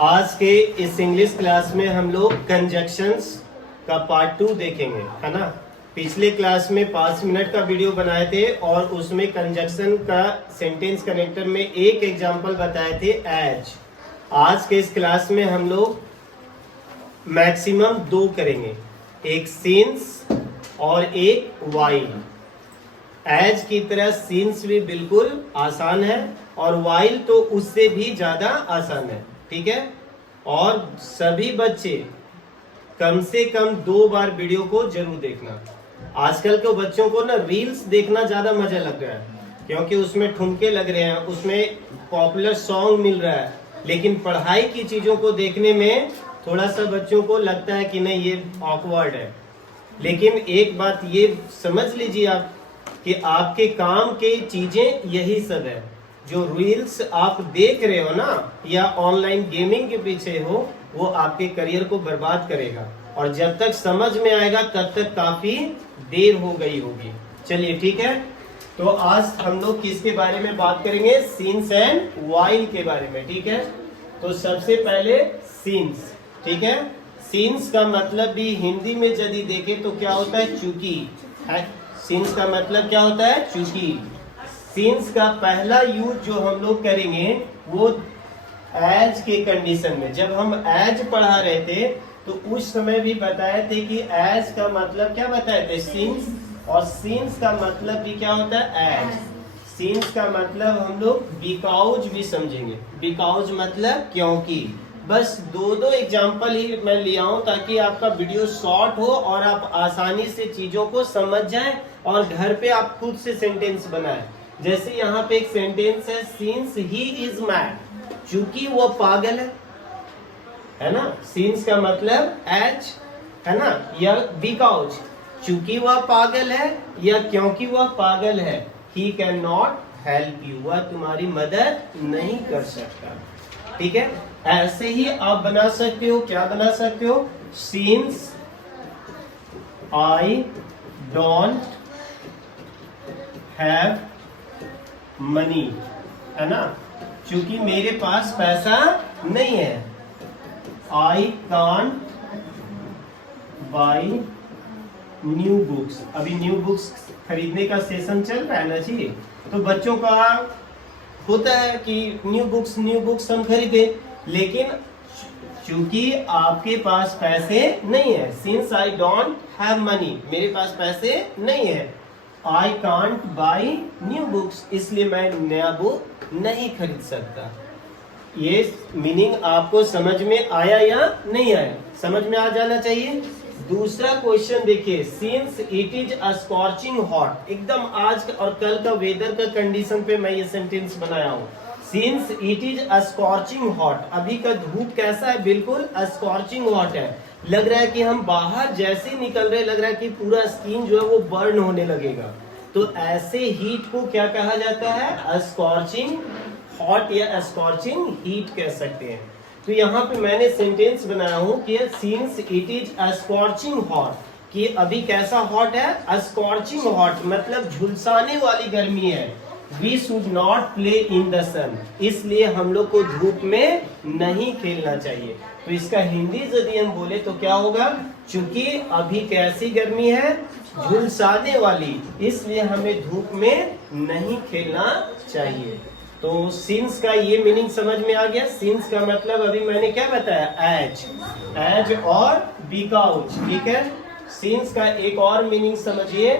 आज के इस इंग्लिश क्लास में हम लोग कंजक्शंस का पार्ट 2 देखेंगे, है ना। पिछले क्लास में 5 मिनट का वीडियो बनाए थे और उसमें कंजक्शन का सेंटेंस कनेक्टर में एक एग्जांपल बताए थे एज। आज के इस क्लास में हम लोग मैक्सिमम 2 करेंगे, एक सिंस और एक वाइल। एज की तरह सिंस भी बिल्कुल आसान है और वाइल तो उससे भी ज्यादा आसान है, ठीक है। और सभी बच्चे कम से कम 2 बार वीडियो को जरूर देखना। आजकल के बच्चों को ना रील्स देखना ज्यादा मजा लग रहा है क्योंकि उसमें ठुमके लग रहे हैं, उसमें पॉपुलर सॉन्ग मिल रहा है, लेकिन पढ़ाई की चीजों को देखने में थोड़ा सा बच्चों को लगता है कि नहीं ये ऑकवर्ड है। लेकिन एक बात ये समझ लीजिए आप कि आपके काम के चीजें यही सब है। जो रील्स आप देख रहे हो ना या ऑनलाइन गेमिंग के पीछे हो, वो आपके करियर को बर्बाद करेगा और जब तक समझ में आएगा तब तक काफी देर हो गई होगी। चलिए ठीक है, तो आज हम लोग किसके बारे में बात करेंगे? सिंस एंड वाइल के बारे में, ठीक है। तो सबसे पहले सिंस, ठीक है। सिंस का मतलब भी हिंदी में यदि देखें तो क्या होता है? चूंकि है। सिंस का मतलब क्या होता है? चूंकि। सिंस का पहला यूज जो हम लोग करेंगे वो एज के कंडीशन में। जब हम एज पढ़ा रहे थे तो उस समय भी बताए थे कि एज का मतलब क्या बताए थे? सिंस। और सिंस का मतलब भी क्या होता है? एज। सिंस का मतलब हम लोग बिकॉज भी समझेंगे। बिकॉज मतलब क्योंकि। बस 2 एग्जाम्पल ही मैं लिया हूं ताकि आपका वीडियो शॉर्ट हो और आप आसानी से चीजों को समझ जाएं और घर पे आप खुद से सेंटेंस बनाएं। जैसे यहाँ पे एक सेंटेंस है, सिंस ही इज मैड, चूंकि वो पागल है ना। सिंस का मतलब एज, है ना, या बिकॉज, चूंकि वह पागल है या क्योंकि वह पागल है। He can not help you, वह तुम्हारी मदद नहीं कर सकता, ठीक है। ऐसे ही आप बना सकते हो, क्या बना सकते हो? Since I don't have money, है ना, क्योंकि मेरे पास पैसा नहीं है। I can't by new books. अभी न्यू बुक्स खरीदने का सेशन चल रहा है ना जी, तो बच्चों का होता है कि न्यू बुक्स हम खरीदे, लेकिन चूंकि आपके पास पैसे नहीं है। Since I don't have money, मेरे पास पैसे नहीं है। I can't by new books, इसलिए मैं नया बुक नहीं खरीद सकता। ये मीनिंग आपको समझ में आया या नहीं आया? समझ में आ जाना चाहिए। दूसरा क्वेश्चन देखिए, since it is a scorching hot. एकदम आज और कल का वेदर का कंडीशन पे मैं ये सेंटेंस बनाया हूँ। Since it is a scorching hot, अभी का धूप कैसा है? बिल्कुल स्कॉर्चिंग हॉट है। लग रहा है कि हम बाहर जैसे निकल रहे, लग रहा है कि पूरा स्किन जो है वो बर्न होने लगेगा। तो ऐसे हीट को क्या कहा जाता है? स्कॉर्चिंग हॉट या स्कॉर्चिंग हीट कह सकते हैं। तो यहाँ पे मैंने सेंटेंस बनाया हूँ कि since it is a scorching hot, कि अभी कैसा हॉट है? स्कॉर्चिंग हॉट मतलब झुलसाने वाली गर्मी है। We should not play in the sun, इसलिए हम लोग को धूप में नहीं खेलना चाहिए। तो इसका हिंदी यदि हम बोले तो क्या होगा? चूंकि अभी कैसी गर्मी है? झुलसाने वाली, इसलिए हमें धूप में नहीं खेलना चाहिए। तो सिंस का ये मीनिंग समझ में आ गया। सिंस का मतलब अभी मैंने क्या बताया? एज और बिकॉज, ठीक है। सिंस का एक और मीनिंग समझिए,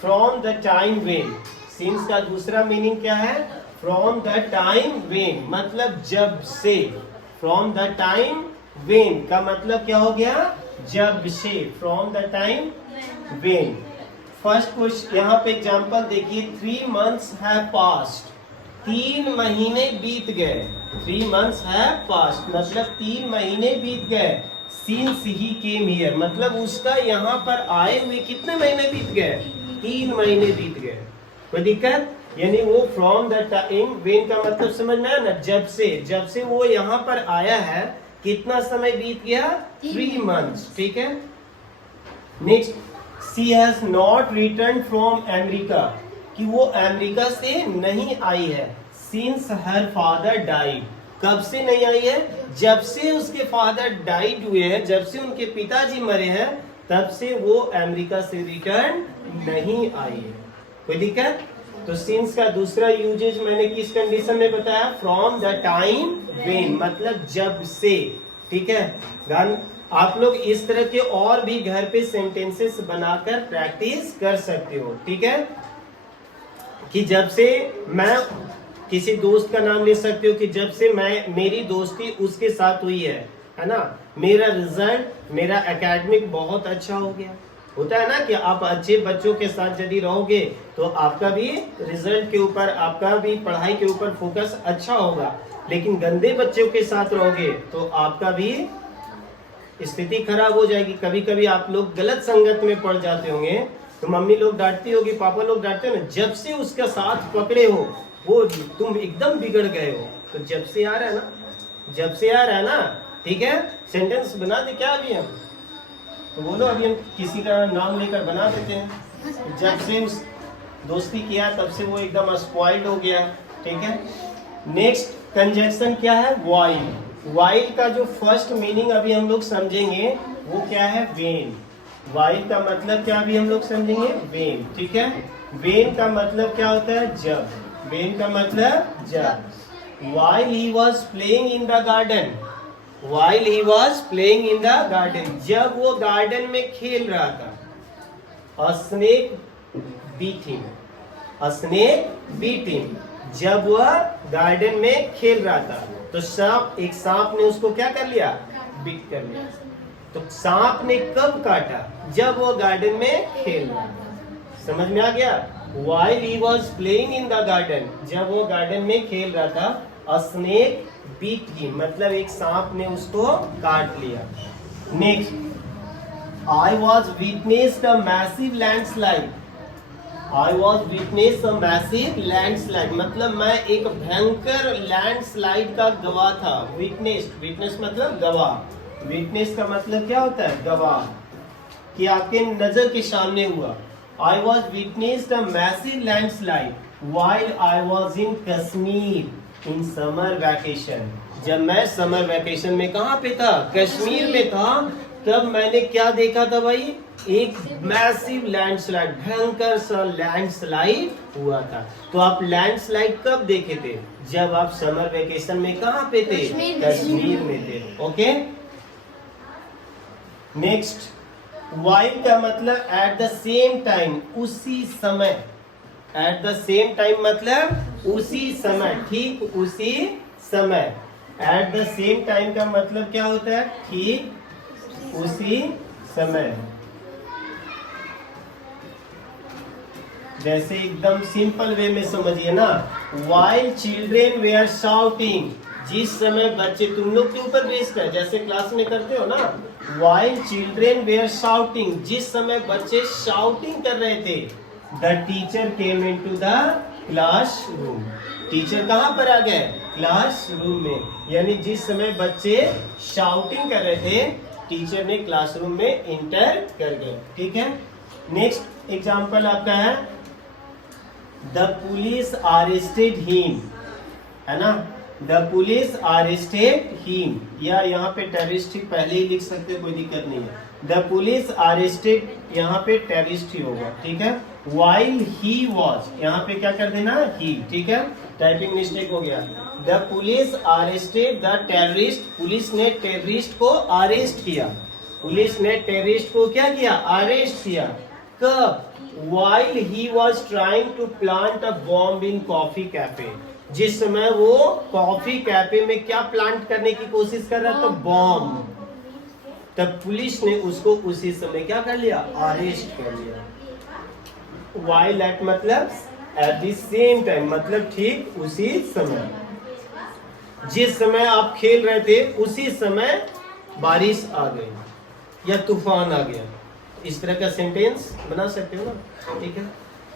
from the time when. Since का दूसरा मीनिंग क्या है? फ्रॉम द टाइम व्हेन मतलब जब से। फ्रॉम द टाइम व्हेन का मतलब क्या हो गया? जब से। From the time when. First question यहाँ पे एग्जांपल देखिए, 3 months have passed, 3 महीने बीत गए। 3 months have passed मतलब 3 महीने बीत गए। सिंस ही केम हियर मतलब उसका यहाँ पर आए हुए कितने महीने बीत गए? 3 महीने बीत गए। कोई दिक्कत? यानी वो फ्रॉम द टाइम व्हेन का मतलब समझ में आया ना? जब से वो यहाँ पर आया है कितना समय बीत गया? 3 months, ठीक है। Next, she has not return from America, कि वो अमेरिका से नहीं आई है। सिंस हर फादर डाइड कब से नहीं आई है? जब से उसके फादर डाइड हुए हैं, जब से उनके पिताजी मरे हैं, तब से वो अमेरिका से रिटर्न नहीं आई है। कोई दिक्कत? तो सिंस का दूसरा यूजेज मैंने किस कंडीशन में बताया? फ्रॉम द टाइम व्हेन, मतलब जब से। ठीक है, गान आप लोग इस तरह के और भी घर पे सेंटेंसेस बनाकर प्रैक्टिस कर सकते हो। ठीक है, कि जब से मैं किसी दोस्त का नाम ले सकते हो कि जब से मेरी दोस्ती उसके साथ हुई है ना, मेरा रिजल्ट, मेरा एकेडमिक बहुत अच्छा हो गया। होता है ना कि आप अच्छे बच्चों के साथ यदि रहोगे तो आपका भी रिजल्ट के ऊपर, आपका भी पढ़ाई के ऊपर फोकस अच्छा होगा। लेकिन गंदे बच्चों के साथ रहोगे तो आपका भी स्थिति खराब हो जाएगी। कभी कभी आप लोग गलत संगत में पड़ जाते होंगे तो मम्मी लोग डांटती होगी, पापा लोग डांटते हो ना, जब से उसका साथ पकड़े हो वो तुम एकदम बिगड़ गए हो। तो जब से आ रहा है ना, जब से आ रहा है ना। ठीक है, सेंटेंस बना दे क्या अभी हम? तो बोलो, अभी हम किसी का नाम लेकर बना देते हैं। जब से उस दोस्ती किया तब से वो एकदम स्पॉइल्ड हो गया। ठीक है, नेक्स्ट कंजक्शन क्या है? वाइल। वाइल का जो फर्स्ट मीनिंग अभी हम लोग समझेंगे वो क्या है? वेन। वाइल का मतलब क्या अभी हम लोग समझेंगे? वेन। ठीक है, वेन का मतलब क्या होता है? जब। वेन का मतलब जब। While he was playing in the garden, while he was playing in the garden, जब वो गार्डन में खेल रहा था, a snake beat him, a snake beat him, जब वह गार्डन में खेल रहा था तो एक सांप ने उसको क्या कर लिया? बीट कर लिया। तो सांप ने कब काटा? जब वो गार्डन में खेल रहा था। समझ में आ गया? While he was playing in the garden, जब वो गार्डन में खेल रहा था, a snake beat him, मतलब एक सांप ने उसको काट लिया। Next, I was witnessed a massive landslide. I was witnessed a massive landslide, मतलब मैं एक भयंकर लैंडस्लाइड का गवाह था। Witnessed, witness मतलब गवाह। Witness का मतलब क्या होता है? गवाह, कि आपके नजर के सामने हुआ। I was witnessed a massive landslide while I was in Kashmir in summer vacation. जब मैं समर वैकेशन में कहाँ पे था? कश्मीर में था। तब मैंने क्या देखा था भाई? एक मैसिव लैंडस्लाइड, भयंकर सा लैंडस्लाइड हुआ था। तो आप लैंडस्लाइड कब देखे थे? जब आप समर वैकेशन में कहाँ पे थे? कश्मीर में थे। ओके, नेक्स्ट, वाइल का मतलब एट द सेम टाइम, उसी समय। एट द सेम टाइम मतलब उसी समय, ठीक उसी समय। एट द सेम टाइम का मतलब क्या होता है? ठीक उसी समय। जैसे एकदम सिंपल वे में समझिए ना, वाइल चिल्ड्रेन वेयर शाउटिंग, जिस समय बच्चे, तुम लोग के ऊपर बेस्ड है, जैसे क्लास में करते हो ना, वाइल चिल्ड्रेन वेयर शाउटिंग, जिस समय बच्चे शाउटिंग कर रहे थे, the teacher came into the classroom. Teacher कहाँ पर आ गए? क्लासरूम में। यानी जिस समय बच्चे शाउटिंग कर रहे थे, टीचर ने क्लासरूम में इंटर कर गए। ठीक है, नेक्स्ट एग्जाम्पल आपका है, द पुलिस अरेस्टेड हिम, है ना? द पुलिस अरेस्टेड हिम, या यहाँ पे टेररिस्ट ही पहले ही लिख सकते हो, कोई दिक्कत नहीं है। द पुलिस अरेस्टेड, यहाँ पे टेररिस्ट ही होगा। ठीक है, वाइल ही वॉज, यहाँ पे क्या कर देना? ही। ठीक है, टाइपिंग मिस्टेक हो गया। The police arrested the terrorist, police ने टेररिस्ट को अरेस्ट किया। पुलिस ने टेररिस्ट को क्या किया? अरेस्ट किया। कब? While he was trying to plant a bomb in coffee cafe, जिस समय वो कॉफी कैफे में क्या प्लांट करने की कोशिश कर रहा था? बॉम्ब। तब पुलिस ने उसको उसी समय क्या कर लिया? अरेस्ट कर लिया। वाइल एट मतलब एट द सेम टाइम, मतलब ठीक उसी समय। जिस समय आप खेल रहे थे उसी समय बारिश आ गई या तूफान आ गया, इस तरह का सेंटेंस बना सकते हो ना। ठीक है,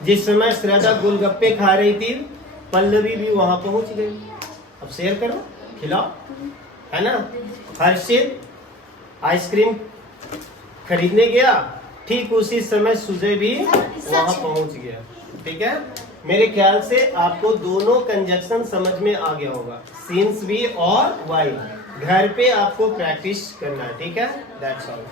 जिस समय श्रद्धा गोलगप्पे खा रही थी, पल्लवी भी वहां पहुंच गई। अब शेयर करो, खिलाओ, है ना? हर्षित आइसक्रीम खरीदने गया, ठीक उसी समय सुजय भी वहां पहुंच गया। ठीक है, मेरे ख्याल से आपको दोनों कंजक्शन समझ में आ गया होगा, सिंस भी और वाइल। घर पे आपको प्रैक्टिस करना है, ठीक है। That's all.